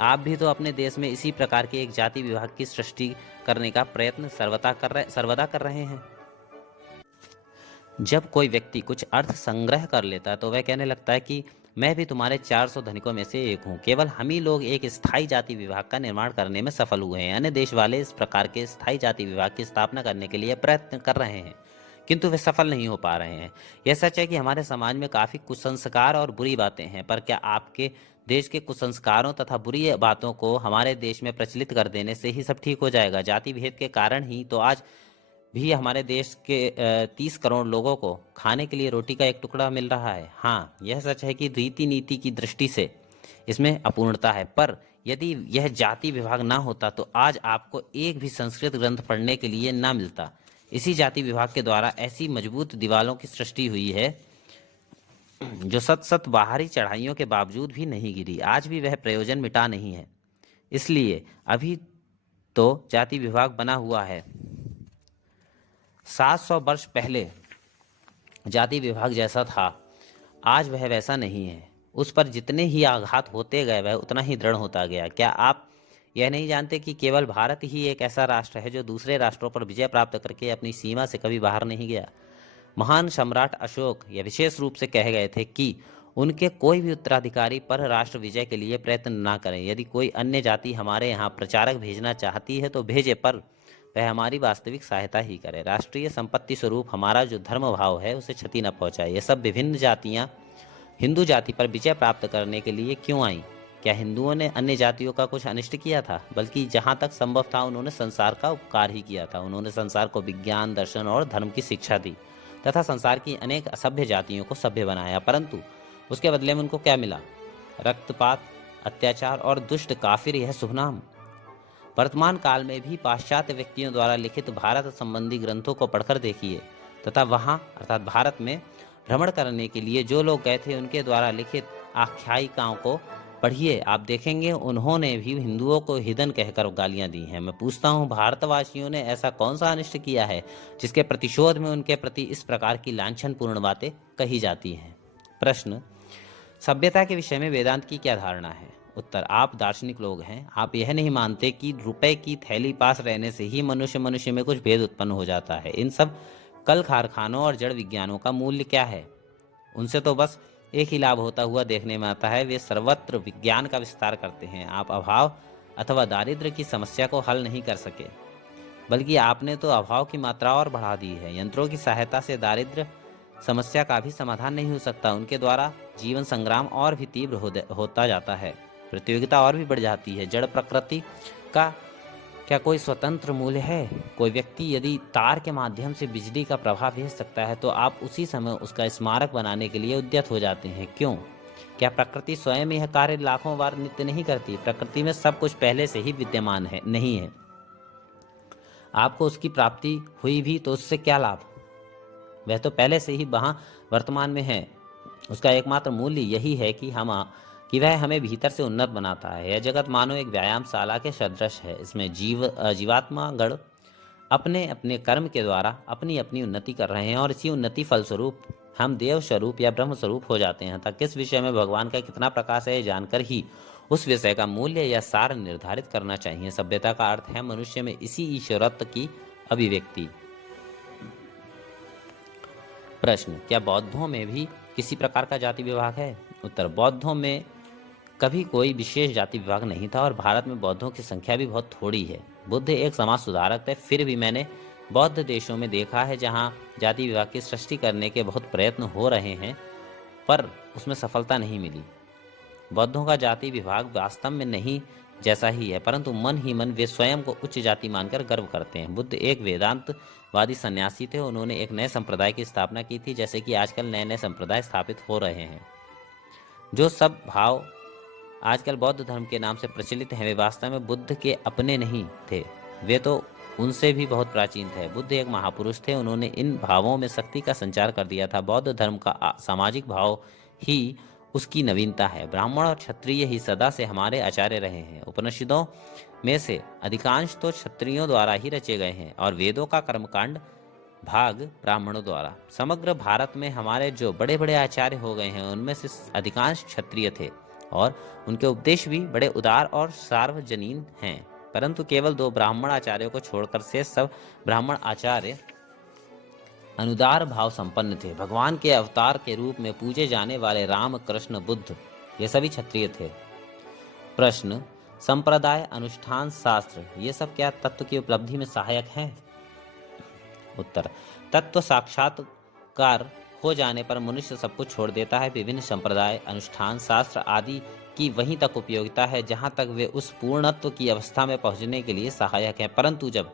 आप भी तो अपने देश में इसी प्रकार के एक जाति विभाग की सृष्टि करने का प्रयत्न सर्वदा कर रहे हैं। जब कोई व्यक्ति कुछ अर्थ संग्रह कर लेता है तो वह कहने लगता है कि मैं भी तुम्हारे 400 धनिकों में से एक हूँ। केवल हम ही लोग एक स्थायी जाति विभाग का निर्माण करने में सफल हुए हैं। अन्य देश वाले इस प्रकार के स्थायी जाति विभाग की स्थापना करने के लिए प्रयत्न कर रहे हैं, किंतु वे सफल नहीं हो पा रहे हैं। यह सच है कि हमारे समाज में काफी कुसंस्कार और बुरी बातें हैं, पर क्या आपके देश के कुसंस्कारों तथा बुरी बातों को हमारे देश में प्रचलित कर देने से ही सब ठीक हो जाएगा? जाति भेद के कारण ही तो आज भी हमारे देश के 30 करोड़ लोगों को खाने के लिए रोटी का एक टुकड़ा मिल रहा है। हाँ, यह सच है कि रीति नीति की दृष्टि से इसमें अपूर्णता है, पर यदि यह जाति विभाग ना होता तो आज आपको एक भी संस्कृत ग्रंथ पढ़ने के लिए ना मिलता। इसी जाति विभाग के द्वारा ऐसी मजबूत दीवारों की सृष्टि हुई है जो सत सत बाहरी चढ़ाइयों के बावजूद भी नहीं गिरी। आज भी वह प्रयोजन मिटा नहीं है। इसलिए अभी तो जाति विभाग बना हुआ है। 700 वर्ष पहले जाति विभाग जैसा था, आज वह वैसा नहीं है। उस पर जितने ही आघात होते गए वह उतना ही दृढ़ होता गया। क्या आप यह नहीं जानते कि केवल भारत ही एक ऐसा राष्ट्र है जो दूसरे राष्ट्रों पर विजय प्राप्त करके अपनी सीमा से कभी बाहर नहीं गया? महान सम्राट अशोक यह विशेष रूप से कह गए थे कि उनके कोई भी उत्तराधिकारी पर राष्ट्र विजय के लिए प्रयत्न ना करें। यदि कोई अन्य जाति हमारे यहाँ प्रचारक भेजना चाहती है तो भेजे, पर वह हमारी वास्तविक सहायता ही करे। राष्ट्रीय संपत्ति स्वरूप हमारा जो धर्म भाव है उसे क्षति न पहुंचाए। ये सब विभिन्न जातियां हिंदू जाति पर विजय प्राप्त करने के लिए क्यों आई? क्या हिंदुओं ने अन्य जातियों का कुछ अनिष्ट किया था? बल्कि जहां तक संभव था उन्होंने संसार का उपकार ही किया था। उन्होंने संसार को विज्ञान, दर्शन और धर्म की शिक्षा दी तथा संसार की अनेक असभ्य जातियों को सभ्य बनाया। परंतु उसके बदले में उनको क्या मिला? रक्तपात, अत्याचार और दुष्ट काफिर, यह शुभ नाम। वर्तमान काल में भी पाश्चात्य व्यक्तियों द्वारा लिखित भारत संबंधी ग्रंथों को पढ़कर देखिए तथा वहाँ अर्थात भारत में भ्रमण करने के लिए जो लोग गए थे उनके द्वारा लिखित आख्यायिकाओं को पढ़िए। आप देखेंगे उन्होंने भी हिंदुओं को हिदन कहकर गालियां दी हैं। मैं पूछता हूँ, भारतवासियों ने ऐसा कौन सा अनिष्ट किया है जिसके प्रतिशोध में उनके प्रति इस प्रकार की लांछनपूर्ण बातें कही जाती हैं? प्रश्न, सभ्यता के विषय में वेदांत की क्या धारणा है? उत्तर, आप दार्शनिक लोग हैं। आप यह नहीं मानते कि रुपए की थैली पास रहने से ही मनुष्य मनुष्य में कुछ भेद उत्पन्न हो जाता है। इन सब कल कारखानों और जड़ विज्ञानों का मूल्य क्या है? उनसे तो बस एक ही लाभ होता हुआ देखने में आता है, वे सर्वत्र विज्ञान का विस्तार करते हैं। आप अभाव अथवा दारिद्र्य की समस्या को हल नहीं कर सके, बल्कि आपने तो अभाव की मात्रा और बढ़ा दी है। यंत्रों की सहायता से दारिद्र्य समस्या का भी समाधान नहीं हो सकता। उनके द्वारा जीवन संग्राम और भी तीव्र होता जाता है, प्रतियोगिता और भी बढ़ जाती है। जड़ प्रकृति का क्या कोई स्वतंत्र मूल्य है? कोई व्यक्ति यदि तार के माध्यम से बिजली का प्रवाह भेज सकता है तो आप उसी समय उसका स्मारक बनाने के लिए उद्यत हो जाते हैं। क्यों? क्या प्रकृति स्वयं यह कार्य लाखों बार नित्य नहीं करती? प्रकृति में सब कुछ पहले से ही विद्यमान है, नहीं है? आपको उसकी प्राप्ति हुई भी तो उससे क्या लाभ? वह तो पहले से ही वहाँ वर्तमान में है। उसका एकमात्र मूल्य यही है कि वह हमें भीतर से उन्नत बनाता है। यह जगत मानो एक व्यायामशाला के सदृश है। इसमें जीवात्मा गण अपने अपने कर्म के द्वारा अपनी अपनी उन्नति कर रहे हैं और इसी उन्नति फलस्वरूप हम देव स्वरूप या ब्रह्म स्वरूप हो जाते हैं। तक किस विषय में भगवान का कितना प्रकाश है ये जानकर ही उस विषय का मूल्य या सार निर्धारित करना चाहिए। सभ्यता का अर्थ है मनुष्य में इसी ईश्वरत्व की अभिव्यक्ति। प्रश्न, क्या बौद्धों में भी किसी प्रकार का जाति विभाग है? उत्तर, बौद्धों में कभी कोई विशेष जाति विभाग नहीं था और भारत में बौद्धों की संख्या भी बहुत थोड़ी है। बुद्ध एक समाज सुधारक थे, फिर भी मैंने बौद्ध देशों में देखा है जहाँ जाति विभाग की सृष्टि करने के बहुत प्रयत्न हो रहे हैं, पर उसमें सफलता नहीं मिली। बौद्धों का जाति विभाग वास्तव में नहीं जैसा ही है, परंतु मन ही मन वे स्वयं को उच्च जाति मानकर गर्व करते हैं। बुद्ध एक वेदांतवादी सन्यासी थे। उन्होंने एक नए संप्रदाय की स्थापना की थी, जैसे कि आजकल नए नए संप्रदाय स्थापित हो रहे हैं। जो सब भाव आजकल बौद्ध धर्म के नाम से प्रचलित हैं वे वास्तव में बुद्ध के अपने नहीं थे, वे तो उनसे भी बहुत प्राचीन थे। बुद्ध एक महापुरुष थे, उन्होंने इन भावों में शक्ति का संचार कर दिया था। बौद्ध धर्म का सामाजिक भाव ही उसकी नवीनता है। ब्राह्मण और क्षत्रिय ही सदा से हमारे आचार्य रहे हैं। उपनिषदों में से अधिकांश तो क्षत्रियों द्वारा ही रचे गए हैं और वेदों का कर्मकांड भाग ब्राह्मणों द्वारा। समग्र भारत में हमारे जो बड़े बड़े आचार्य हो गए हैं उनमें से अधिकांश क्षत्रिय थे और उनके उपदेश भी बड़े उदार और सार्वजनीन हैं, परंतु केवल 2 ब्राह्मण आचार्यों को छोड़कर से सब ब्राह्मण आचार्य अनुदार भाव संपन्न थे। भगवान के अवतार के रूप में पूजे जाने वाले राम, कृष्ण, बुद्ध ये सभी क्षत्रिय थे। प्रश्न, संप्रदाय, अनुष्ठान, शास्त्र ये सब क्या तत्व की उपलब्धि में सहायक हैं? उत्तर, तत्व साक्षात्कार हो जाने पर मनुष्य सब कुछ छोड़ देता है। विभिन्न संप्रदाय, अनुष्ठान, शास्त्र आदि की वहीं तक उपयोगिता है जहां तक वे उस पूर्णत्व की अवस्था में पहुंचने के लिए सहायक है, परंतु जब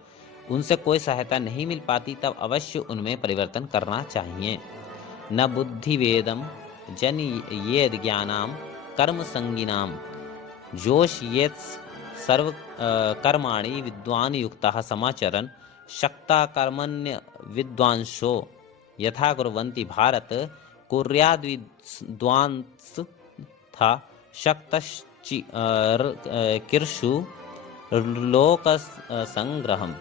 उनसे कोई सहायता नहीं मिल पाती तब अवश्य उनमें परिवर्तन करना चाहिए। न बुद्धि वेदम जन येद ज्ञानाम कर्म संगिनाम जोश ये सर्व कर्माणि विद्वान युक्ता समाचरन् शक्ता कर्मण्य विद्वांसो यथा कुर्वन्ति भारत कुर्याद्विद्वांस शक्तश्चिकीर्षु लोक संग्रहम।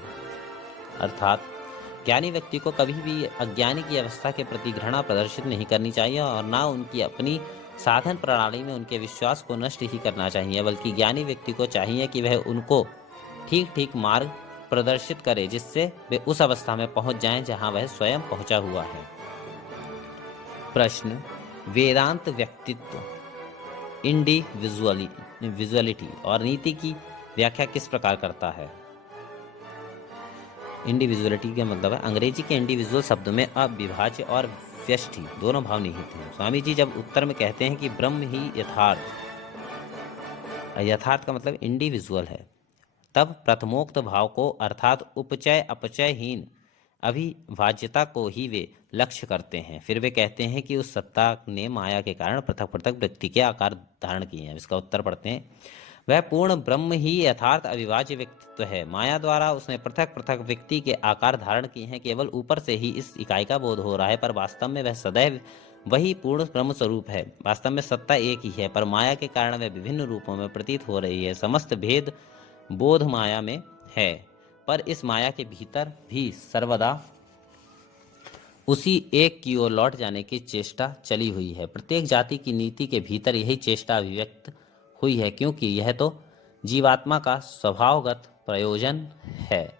अर्थात ज्ञानी व्यक्ति को कभी भी अज्ञानी की अवस्था के प्रति घृणा प्रदर्शित नहीं करनी चाहिए और न उनकी अपनी साधन प्रणाली में उनके विश्वास को नष्ट ही करना चाहिए, बल्कि ज्ञानी व्यक्ति को चाहिए कि वह उनको ठीक ठीक मार्ग प्रदर्शित करे जिससे वे उस अवस्था में पहुंच जाएं जहां वह स्वयं पहुंचा हुआ है। प्रश्न, वेदांत व्यक्तित्व, इंडिविजुअलिटी और नीति की व्याख्या किस प्रकार करता है? इंडिविजुअलिटी का मतलब है, अंग्रेजी के इंडिविजुअल शब्द में अविभाज्य और व्यष्टि दोनों भाव निहित हैं। स्वामी जी जब उत्तर में कहते हैं कि ब्रह्म ही यथार्थ, यथार्थ का मतलब इंडिविजुअल है, तब प्रथमोक्त भाव को अर्थात उपचय अपचयहीन अभिभाज्यता को ही वे लक्ष्य करते हैं। फिर वे कहते हैं कि उस सत्ता ने माया के कारण पृथक पृथक व्यक्ति के आकार धारण किए हैं। इसका उत्तर पढ़ते हैं, वह पूर्ण ब्रह्म ही यथार्थ अविभाज्य व्यक्तित्व है। माया द्वारा उसने पृथक पृथक व्यक्ति के आकार धारण किए हैं। केवल ऊपर से ही इस इकाई का बोध हो रहा है, पर वास्तव में वह सदैव वही पूर्ण ब्रह्म स्वरूप है। वास्तव में सत्ता एक ही है, पर माया के कारण वह विभिन्न रूपों में प्रतीत हो रही है। समस्त भेद बोध माया में है, पर इस माया के भीतर भी सर्वदा उसी एक की ओर लौट जाने की चेष्टा चली हुई है। प्रत्येक जाति की नीति के भीतर यही चेष्टा अभिव्यक्त हुई है, क्योंकि यह तो जीवात्मा का स्वभावगत प्रयोजन है।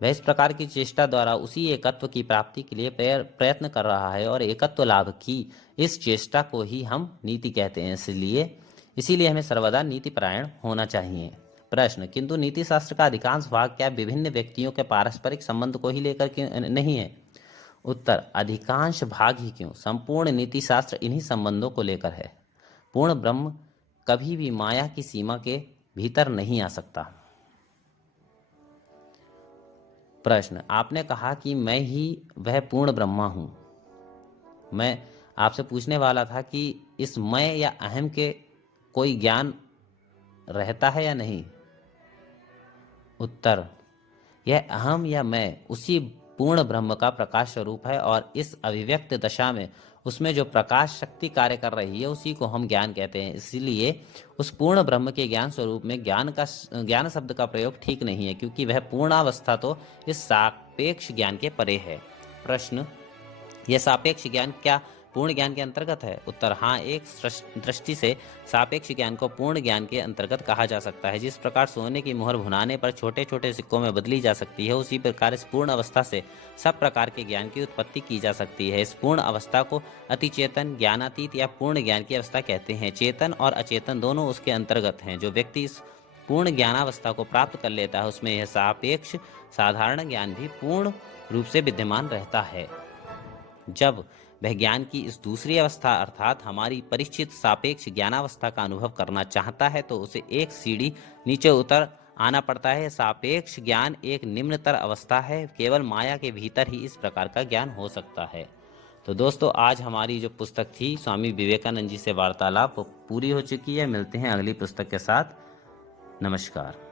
वह इस प्रकार की चेष्टा द्वारा उसी एकत्व की प्राप्ति के लिए प्रयत्न कर रहा है और एकत्व लाभ की इस चेष्टा को ही हम नीति कहते हैं। इसीलिए हमें सर्वदा नीति परायण होना चाहिए। प्रश्न, किंतु नीति शास्त्र का अधिकांश भाग क्या विभिन्न व्यक्तियों के पारस्परिक संबंध को ही लेकर नहीं है? उत्तर, अधिकांश भाग ही क्यों, संपूर्ण नीति शास्त्र इन्हीं संबंधों को लेकर है। पूर्ण ब्रह्म कभी भी माया की सीमा के भीतर नहीं आ सकता। प्रश्न, आपने कहा कि मैं ही वह पूर्ण ब्रह्मा हूं। मैं आपसे पूछने वाला था कि इस मैं या अहम के कोई ज्ञान रहता है या नहीं? उत्तर, यह अहम या मैं उसी पूर्ण ब्रह्म का प्रकाश स्वरूप है और इस अभिव्यक्त दशा में उसमें जो प्रकाश शक्ति कार्य कर रही है उसी को हम ज्ञान कहते हैं। इसीलिए उस पूर्ण ब्रह्म के ज्ञान स्वरूप में ज्ञान शब्द का प्रयोग ठीक नहीं है, क्योंकि वह पूर्णावस्था तो इस सापेक्ष ज्ञान के परे है। प्रश्न, यह सापेक्ष ज्ञान क्या पूर्ण ज्ञान के अंतर्गत है? उत्तर, हाँ, एक दृष्टि से सापेक्ष ज्ञान को पूर्ण ज्ञान के अंतर्गत कहा जा सकता है। जिस प्रकार सोने की मोहर भुनाने पर छोटे छोटे सिक्कों में बदली जा सकती है, उसी प्रकार इस पूर्ण अवस्था से सब प्रकार के ज्ञान की उत्पत्ति की जा सकती है। इस पूर्ण अवस्था को अतिचेतन, ज्ञानातीत या पूर्ण ज्ञान की अवस्था कहते हैं। चेतन और अचेतन दोनों उसके अंतर्गत हैं। जो व्यक्ति इस पूर्ण ज्ञानावस्था को प्राप्त कर लेता है उसमें यह सापेक्ष साधारण ज्ञान भी पूर्ण रूप से विद्यमान रहता है। जब वह ज्ञान की इस दूसरी अवस्था अर्थात हमारी परिचित सापेक्ष ज्ञानावस्था का अनुभव करना चाहता है तो उसे एक सीढ़ी नीचे उतर आना पड़ता है। सापेक्ष ज्ञान एक निम्नतर अवस्था है, केवल माया के भीतर ही इस प्रकार का ज्ञान हो सकता है। तो दोस्तों, आज हमारी जो पुस्तक थी स्वामी विवेकानंद जी से वार्तालाप वो पूरी हो चुकी है। मिलते हैं अगली पुस्तक के साथ। नमस्कार।